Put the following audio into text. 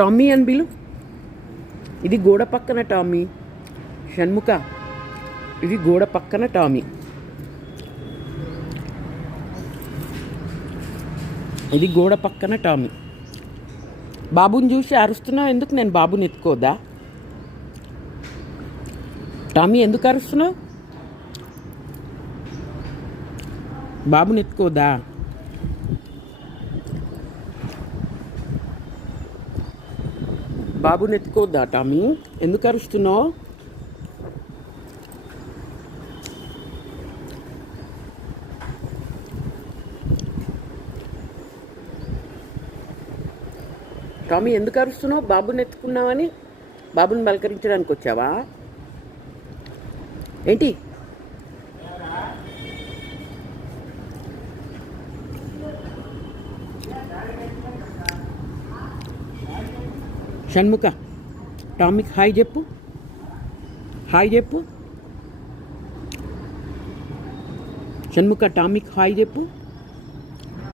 Tommy అని బిలు. ఇది గోడ పక్కన టామీ. షణ్ముఖ, ఇది గోడ పక్కన టామీ. ఇది గోడ పక్కన టామీ. బాబుని చూసి అరుస్తున్నావు ఎందుకు? నేను బాబుని ఎత్తుకోదా? టామీ ఎందుకు అరుస్తున్నావు? బాబుని ఎత్తుకోదా? బాబుని ఎత్తుకోద్దా టామీ? ఎందుకు అరుస్తున్నావు? టామీ ఎందుకు అరుస్తున్నావు? బాబుని ఎత్తుకున్నావని బాబుని బలకరించడానికి వచ్చావా ఏంటి? షణ్ముఖ, టామీకి హాయ్ చెప్పు. హాయ్ చెప్పు షణ్ముఖ, టామీకి హాయ్ చెప్పు.